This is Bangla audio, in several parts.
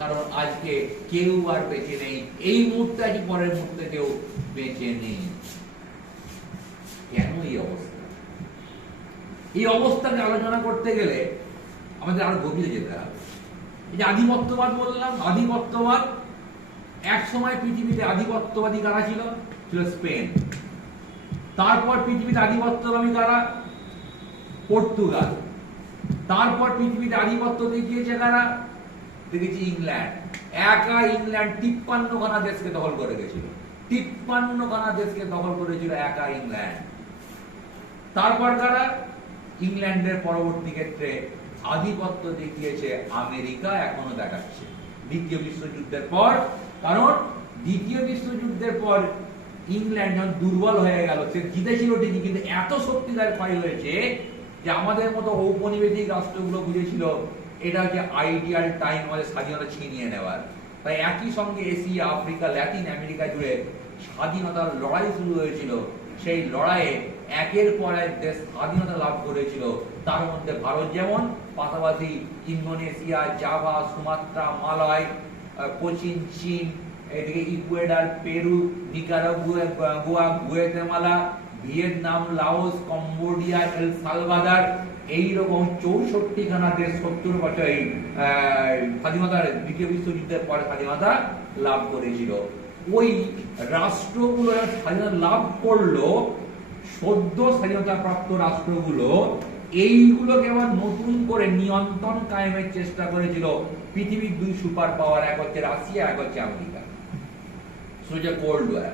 কারণ আজকে কেউ আর বেঁচে নেই। এই মুহূর্তে আজ পরের মুহূর্তে কেউ বেঁচে নেই। কেন এই অবস্থা? এই অবস্থাকে আলোচনা করতে গেলে আমাদের আরও গভীরে যেতে হবে। এই যে আধিপত্যবাদ বললাম, আধিপত্যবাদ এক সময় পৃথিবীতে আধিপত্যবাদী কারা ছিল? ছিল স্পেন। তারপর পৃথিবীতে আধিপত্যবাদী কারা? পর্তুগাল। তারপর পৃথিবীতে আধিপত্য দেখিয়েছে কারা? দেখেছি ইংল্যান্ড। একা ইংল্যান্ড তিপ্পান্ন খানা দেশকে দখল করে গেছিল। তিপ্পান্ন খানা দেশকে দখল করেছিল একা ইংল্যান্ড। তারপর কারা? ইংল্যান্ডের পরবর্তী ক্ষেত্রে আধিপত্য দেখিয়েছে আমেরিকা, এখনও দেখাচ্ছে। দ্বিতীয় বিশ্বযুদ্ধের পর, কারণ দ্বিতীয় বিশ্বযুদ্ধের পর ইংল্যান্ড যখন দুর্বল হয়ে গেল, সে জিতেছিল ঠিকই, কিন্তু এত শক্তিদার ক্ষয় হয়েছে যে আমাদের মতো ঔপনিবেশিক রাষ্ট্রগুলো বুঝেছিল এটা হচ্ছে আইডিয়াল টাইম আমাদের স্বাধীনতা ছিনিয়ে নেওয়ার। তাই একই সঙ্গে এশিয়া, আফ্রিকা ল্যাটিন আমেরিকা জুড়ে স্বাধীনতার লড়াই শুরু হয়েছিল। সেই লড়াইয়ে একের পর এক দেশ স্বাধীনতা লাভ করেছিল। তার মধ্যে ভারত যেমন, পাশাপাশি Indonesia, Java, Sumatra, Malay Cochin, চীন, এদিকে Ecuador, Peru, Nicaragua, Goa, Guatemala Vietnam, Laos, Cambodia, El Salvador, এইরকম চৌষট্টি খানা দেশ সত্তর বছর এই স্বাধীনতার দ্বিতীয় বিশ্বযুদ্ধের পরে স্বাধীনতা লাভ করেছিল। ওই রাষ্ট্রগুলো স্বাধীনতা লাভ করল, সদ্য স্বাধীনতা প্রাপ্ত রাষ্ট্রগুলো, এইগুলোকে আবার নতুন করে নিয়ন্ত্রণ কায়েমের চেষ্টা করেছিল। পৃথিবীর দুই সুপার পাওয়ার, এক হচ্ছে রাশিয়া, এক হচ্ছে আমেরিকা। সোজা কোল্ড ওয়ার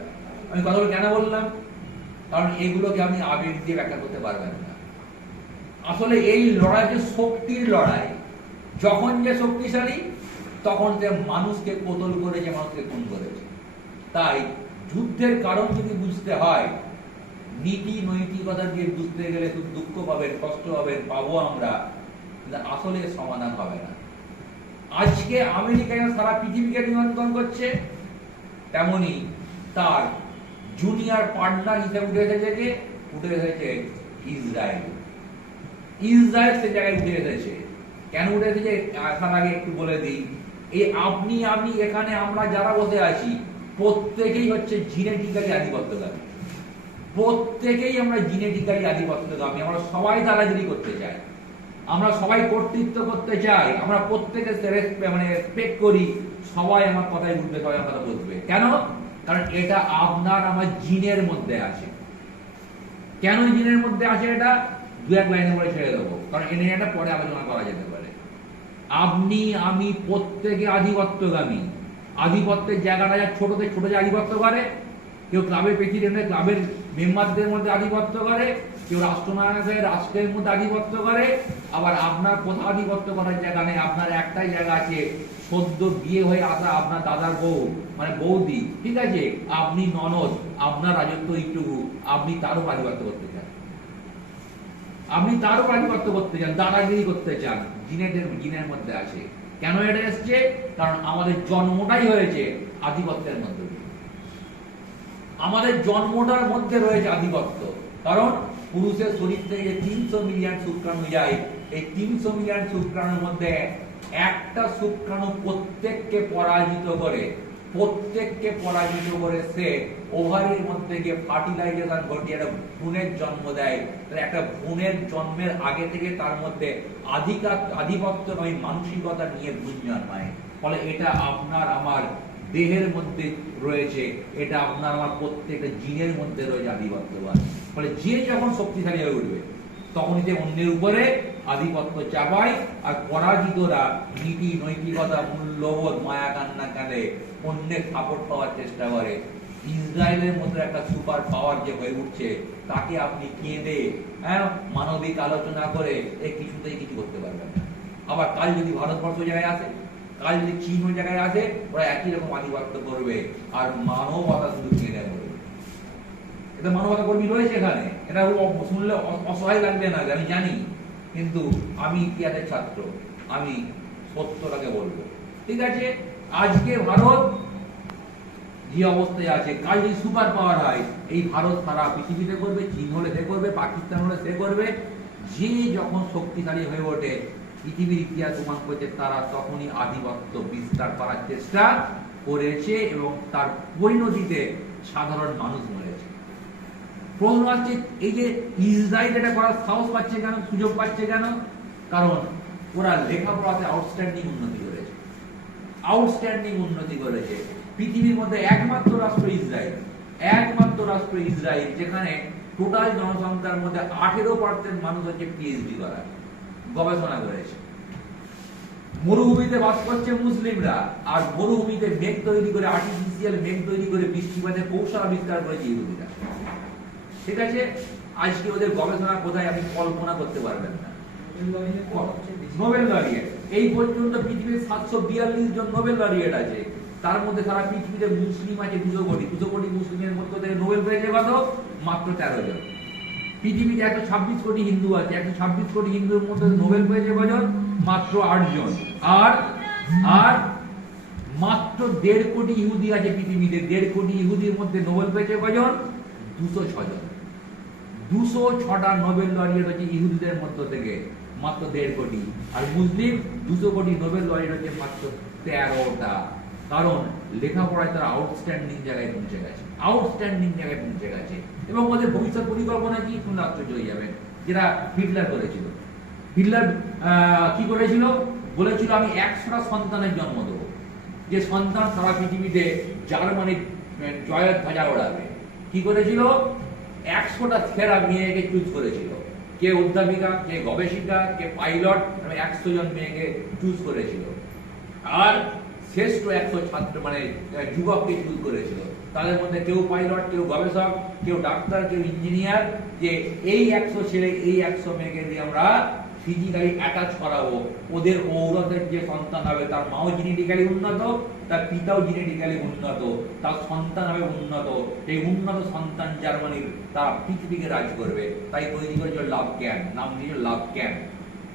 আমি কথাগুলো কেন বললাম? কারণ এগুলোকে আপনি আবির দিয়ে ব্যাখ্যা করতে পারবেন না। আসলে এই লড়াই যে শক্তির লড়াই, যখন যে শক্তিশালী, তখন যে মানুষকে কোতল করেছে মানুষকে খুন করেছে তাই যুদ্ধের কারণ যদি বুঝতে হয়, নীতি নৈতিকতা দিয়ে বুঝতে গেলে শুধু দুঃখ পাবেন, কষ্ট পাবেন, পাবো আমরা আসলে সমাধান হবে না। আজকে আমেরিকা সারা পৃথিবীকে নিয়ন্ত্রণ করছে, তেমনি তার জুনিয়র পার্টনার হিসেবে উঠে এসেছে যে উঠে এসেছে ইসরায়েল। ইসরায়েল সে জায়গায় উঠে এসেছে। কেন উঠে এসেছে? আসার আগে একটু বলে দিই। এই আপনি, আমি, এখানে আমরা যারা বসে আছি, প্রত্যেকেই হচ্ছে জিনেটিক্যালি আধিপত্যকামী প্রত্যেকেই আমরা জিনেটিক্যালি আধিপত্যকামী আমরা সবাই দাদাগিরি করতে চাই। আমরা সবাই কর্তৃত্ব করতে চাই। আমরা প্রত্যেকে মানে রেসপেক্ট করি। সবাই আমার কথায় উঠবে, সবাই আমার কথা বলবে। কেন? কারণ এটা আপনার আমার জিনের মধ্যে আছে। কেন জিনের মধ্যে আছে এটা? দু এক লাইনে পরে ছেড়ে দেবো। কারণ এনে এটা পরে আলোচনা করা যেতে পারে। আপনি, আমি প্রত্যেকে আধিপত্যগামী। আধিপত্যের জায়গাটা যা ছোটতে ছোট যে আধিপত্য করে, কেউ ক্লাবের প্রেসিডেন্ট হয়ে ক্লাবের মেম্বারদের মধ্যে আধিপত্য করে কেউ রাষ্ট্রনায়ক রাষ্ট্রের মধ্যে আধিপত্য করে, আবার আপনার কোথাও আধিপত্য করার জায়গা নেই, আপনার একটাই জায়গা আছে, সদ্য বিয়ে হয়ে আসা আপনার দাদার বউ মানে বৌদি, ঠিক আছে? আপনি ননদ, আপনার রাজত্ব এইটুকু, আপনি তারও আধিপত্য করতে চান। আপনি তারও আধিপত্য করতে চান, দাদাগিরি করতে চান জিনের জিনের মধ্যে আছে। কেন এটা এসছে? কারণ আমাদের জন্মটাই হয়েছে আধিপত্যের মধ্যে আমাদের জন্মটার মধ্যে রয়েছে আধিপত্য। কারণ পুরুষের শরীর থেকে তিনশো মিলিয়ন শুক্রাণু যায়। এই তিনশো মিলিয়ন শুক্রাণুর মধ্যে একটা শুক্রাণু প্রত্যেককে পরাজিত করে, প্রত্যেককে পরাজিত করে সে ওভারির মধ্যে গিয়ে ফার্টিলাইজেশন ঘটিয়ে একটা ভ্রূণের জন্ম দেয়। তাহলে একটা ভ্রূণের জন্মের আগে থেকে তার মধ্যে আধিকা আধিপত্য নয়, মানসিকতা নিয়ে ভ্রূণ জন্মায়। ফলে এটা আপনার আমার দেহের মধ্যে রয়েছে, এটা আপনার আমার প্রত্যেকটা জিনের মধ্যে রয়েছে আধিপত্যবাদ। ফলে যে যখন শক্তিশালী হয়ে উঠবে, তখনই যে অন্যের উপরে আধিপত্য চাপায় আর পরাজিতরা নীতি, নৈতিকতা, মূল্যবোধ, মায়া কান্না কাঁদে, অন্যের সাপোর্ট পাওয়ার চেষ্টা করে। ইসরায়েলের মধ্যে একটা সুপার পাওয়ার যে হয়ে উঠছে, তাকে আপনি কেঁদে হ্যাঁ মানবিক আলোচনা করে এ কিছুতেই কিছু করতে পারবেন আবার কাল যদি ভারতবর্ষ জায়গায় আসে, কাল যদি চীন জায়গায় আসে, ওরা একই রকম আধিপত্য করবে। আর মানবতা শুধু এটা মানবতা কর্মী রয়েছে এখানে। এটা শুনলে অসহায় লাগবে না, আমি জানি। কিন্তু আমি ইতিহাসের ছাত্র, আমি সত্যটাকে বলব। ঠিক আছে? আজকে ভারত যে অবস্থায় আছে, কাল যদি সুপার পাওয়ার হয়, এই ভারত সারা পৃথিবীতে করবে, চীন হলে সে করবে, পাকিস্তান হলে সে করবে। যে যখন শক্তিশালী হয়ে ওঠে, পৃথিবীর ইতিহাস প্রমাণ করছে, তারা তখনই আধিপত্য বিস্তার করার চেষ্টা করেছে এবং তার পরিণতিতে সাধারণ মানুষ মরেছে প্রশ্ন হচ্ছে এই যে ইসরায়েল এটা করার সাহস পাচ্ছে কেন, সুযোগ পাচ্ছে কেন? কারণ ওরা লেখাপড়াতে আউটস্ট্যান্ডিং উন্নতি করেছে। আউটস্ট্যান্ডিং উন্নতি করেছে। পৃথিবীর মধ্যে একমাত্র রাষ্ট্র ইসরায়েল। একমাত্র রাষ্ট্র ইসরায়েল, যেখানে টোটাল জনসংখ্যার মধ্যে আঠেরো পার্সেন্ট মানুষ হচ্ছে পিএইচডি করা, গবেষণা করেছে। মরুভূমিতে বাস করছে মুসলিমরা, আর মরুভূমিতে মেঘ তৈরি করে আর্টিফিশিয়াল মেঘ তৈরি করে বৃষ্টিপাতের কৌশল আবিষ্কার করেছে ইহুদিরা। ঠিক আছে? আজকে ওদের গবেষণা কোথায় আপনি কল্পনা করতে পারবেন না। নোবেল লরিয়েট এই পর্যন্ত পৃথিবীর সাতশো বিয়াল্লিশ জন নোবেল লরিয়েট আছে। তার মধ্যে সারা পৃথিবীতে মুসলিম আছে দুশো কোটি দুশো কোটি মুসলিমের মধ্যে থেকে নোবেল পেয়েছে কত? মাত্র তেরো জন। পৃথিবীতে একশো ছাব্বিশ কোটি হিন্দু আছে। একশো ছাব্বিশ কোটি হিন্দুর মধ্যে নোবেল পেয়েছে কজন? মাত্র আট জন। আর আর মাত্র দেড় কোটি ইহুদি আছে পৃথিবীতে। দেড় কোটি ইহুদির মধ্যে নোবেল পেয়েছে কজন? দুশো ছজন দুশো ছটা নোবেল লরিয়েট হচ্ছে ইহুদিদের মধ্য থেকে, মাত্র দেড় কোটি। আর মুসলিম দুশো কোটি নোবেল লরিয়েট হচ্ছে মাত্র তেরোটা। কারণ লেখাপড়ায় তারা আউটস্ট্যান্ডিং জায়গায় পৌঁছে গেছে। আউটস্ট্যান্ডিং জায়গায় পৌঁছে গেছে। এবং ওদের ভবিষ্যৎ পরিকল্পনা কি? শুনলে আশ্চর্য হয়ে যাবে। যেটা হিটলার করেছিল হিটলার কি করেছিল? বলেছিল, আমি একশোটা সন্তানের জন্ম দেবো। যে সন্তান সারা পৃথিবীতে জার্মানির জয়ের ধ্বজা ওড়াবে। কি করেছিল? একশোটা সেরা মেয়েকে চুজ করেছিল। কে অধ্যাপিকা কে গবেষিকা, কে পাইলট একশো জন মেয়েকে চুজ করেছিল। আর শ্রেষ্ঠ একশো ছাত্র মানে যুবককে চুজ করেছিল। তাদের মধ্যে কেউ পাইলট কেউ গবেষক, কেউ ডাক্তার, কেউ ইঞ্জিনিয়ার যে এই একশো ছেলে এই একশো মেয়েকে দিয়ে আমরা ফিজিক্যালি অ্যাটাচ করাবো। ওদের ঔরতের যে সন্তান হবে তার মাও জেনেটিক্যালি উন্নত তার পিতাও জেনেটিক্যালি উন্নত তার সন্তান হবে উন্নত। এই উন্নত সন্তান জার্মানির তারা পৃথিবীকে রাজ করবে। তাই তৈরি করেছিল লাভ ক্যাম্প নাম দিয়েছিল লাভ ক্যাম্প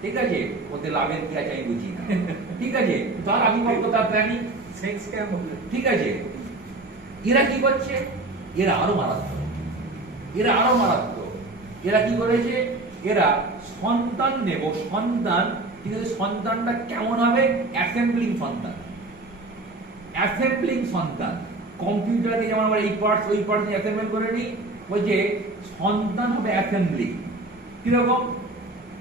ঠিক আছে? ওতে লাভের কি আছে আমি বুঝি না। ঠিক আছে? তার আবির্ভাব তার প্ল্যানিং সেক্স ক্যাম্প ঠিক আছে? এরা কি করছে? এরা আরও মারাত্মক। এরা আরও মারাত্মক। এরা কি করেছে? এরা সন্তান নেব, সন্তান কিন্তু সন্তানটা কেমন হবে? অ্যাসেম্বলিং সন্তান। অ্যাসেম্বলিং সন্তান। কম্পিউটারে যেমন আমরা এই পার্টস ওই পার্টস দিয়ে অ্যাসেম্বল করে নিই, ওই যে সন্তান হবে অ্যাসেম্বলি কীরকম?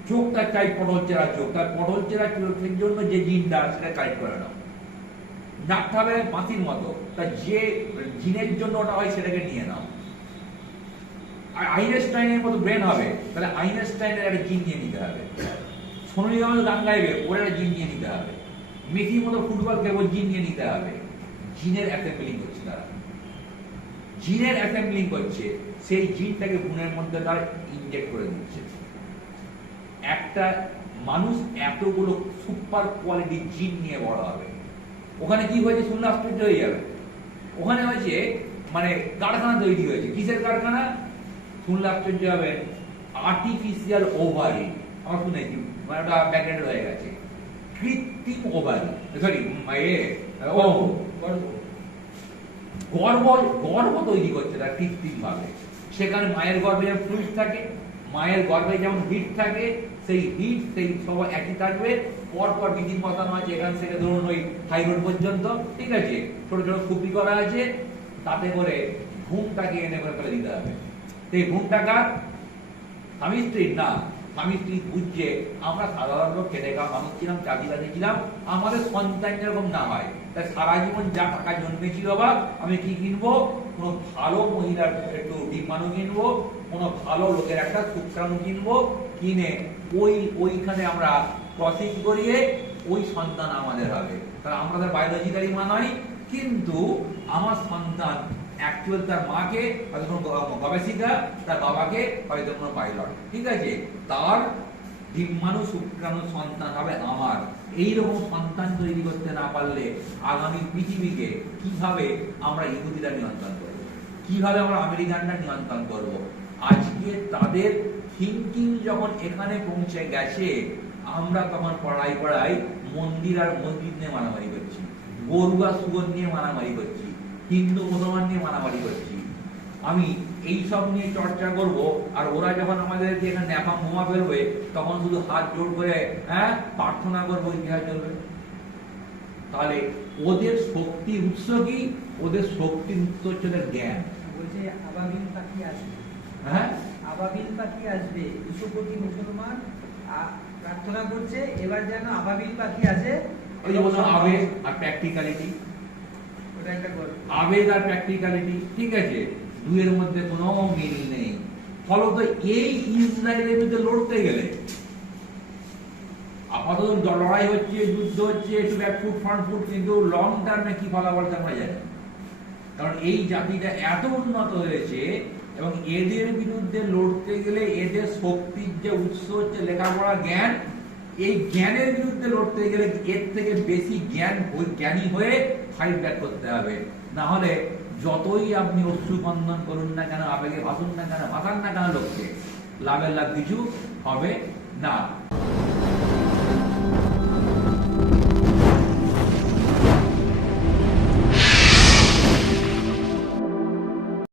চোখটা চাই পটল চেরা চোখ। তার পটল চেরা চোখের জন্য যে জিনটা সেটা কাজ করে নাও। নাকটা হবে মাটির মতো। তা যে জিনের জন্য ওটা হয়, সেটাকে নিয়ে নাও। আইনস্টাইনের মতো ব্রেন হবে? তাহলে আইনস্টাইনের একটা জিন নিয়ে নিতে হবে। সোনালি মতো গান গাইবে, ওর একটা জিন নিয়ে নিতে হবে। মেসির মতো ফুটবল খেলবে জিন নিয়ে নিতে হবে। জিনের অ্যাসেম্বলিং করছে তারা। জিনের অ্যাসেম্বলিং করছে, সেই জিনটাকে গুণের মধ্যে তারা ইনজেক্ট করে দিচ্ছে। একটা মানুষ এতগুলো সুপার কোয়ালিটি জিন নিয়ে বড় হবে। ওখানে কি হয়েছে শুনলে আশ্চর্য হয়ে যাবে? ওখানে হয়েছে মানে কারখানা তৈরি হয়েছে। কিসের কারখানা? শুনলে আশ্চর্য হবে আর্টিফিশিয়াল ওভারি আমার শুনেছি মানে ওটা ব্যাকগ্রাউন্ড হয়ে গেছে। কৃত্রিম ওভারি সরি ও, গর্ব। গর্ভ তৈরি করছে তারা কৃত্রিম ভাবে সেখানে মায়ের গর্ভে যেমন ফ্লুইড থাকে, মায়ের গর্ভে যেমন হিট থাকে, সেই হিট সেই সব একই থাকবে। পর পর বিধি বসানো আছে এখান থেকে ধরুন ওই থাইরয়েড পর্যন্ত, ঠিক আছে? ছোট ছোট খুপি করা আছে, তাতে করে ঘুমটাকে এনে করে ফেলে দিতে হবে। সেই কার? স্বামী স্ত্রীর, না। স্বামী স্ত্রী বুঝছে, আমরা সাধারণ লোক খেটে খাওয়া মানুষ ছিলাম চাকরিবাজি ছিলাম, আমাদের সন্তান যেরকম না হয়। তাই সারা জীবন যা টাকা জন্মেছিল বা, আমি কি কিনবো? কোনো ভালো মহিলার একটু ডিমান্ডও কিনবো, কোনো ভালো লোকের একটা শুক্রাণু কিনবো, কিনে ওই, ওইখানে আমরা প্রসেস করিয়ে ওই সন্তান আমাদের হবে। তাহলে আমরা তার বায়োলজিক্যালি মা নয় কিন্তু আমার সন্তান অ্যাকচুয়াল তার মাকে হয়তো কোনো গবেষিকা, তার বাবাকে হয়তো কোনো পাইলট ঠিক আছে? তার শুক্রাণু সন্তান হবে আমার। এইরকম সন্তান তৈরি করতে না পারলে আগামী পৃথিবীকে কীভাবে আমরা ইহুদিরা নিয়ন্ত্রণ করব? কীভাবে আমরা আমেরিকানরা নিয়ন্ত্রণ আজকে তাদের থিঙ্কিং যখন এখানে পৌঁছে গেছে, আমরা তখন পড়াই পড়াই মন্দির আর মসজিদ নিয়ে মারামারি করছি। গরু আর সুগর নিয়ে মারামারি করছি। হিন্দু মুসলমান নিয়ে মারামারি করছি। আমি এই সব নিয়ে চর্চা করব আর ওরা যখন আমাদেরকে এখানে ন্যাপা মোমা ফেলবে তখন শুধু হাত জোর করে হ্যাঁ প্রার্থনা করব ইতিহাস চলবে তাহলে ওদের শক্তি উৎস কি? ওদের শক্তি উৎস হচ্ছে ওদের জ্ঞান। বলছে আবাবিল পাখি আসবে। হ্যাঁ? আবাবিল পাখি আসবে। দুশোকোটি মুসলমান আ- প্রার্থনা করছে এবার যেন আবাবিল পাখি আসে। ওই যে আবেগ আর প্র্যাকটিক্যালিটি আবেগ আর প্র্যাকটিক্যালিটি ঠিক আছে? মধ্যে কোনো মিল নেই। ফলত এই ইসরায়েলের বিরুদ্ধে লড়তে গেলে আপাতত লড়াই হচ্ছে, যুদ্ধ হচ্ছে, একটু ব্যাকফুট ফ্রন্ট ফুট কিন্তু লং টার্মে কি ফলাফল কারণ এই জাতিটা এত উন্নত হয়েছে এবং এদের বিরুদ্ধে লড়তে গেলে এদের শক্তির যে উৎস হচ্ছে লেখাপড়া, জ্ঞান এই জ্ঞানের বিরুদ্ধে লড়তে গেলে এর থেকে বেশি জ্ঞান জ্ঞানী হয়ে ফাইট ব্যাক করতে হবে। না হলে যতই আপনি অশ্রুবন্ধন করুন না কেন, আবেগে ভাসুন না কেন, ভাসান না কেন, লোককে। লাভের লাভ কিছু হবে না।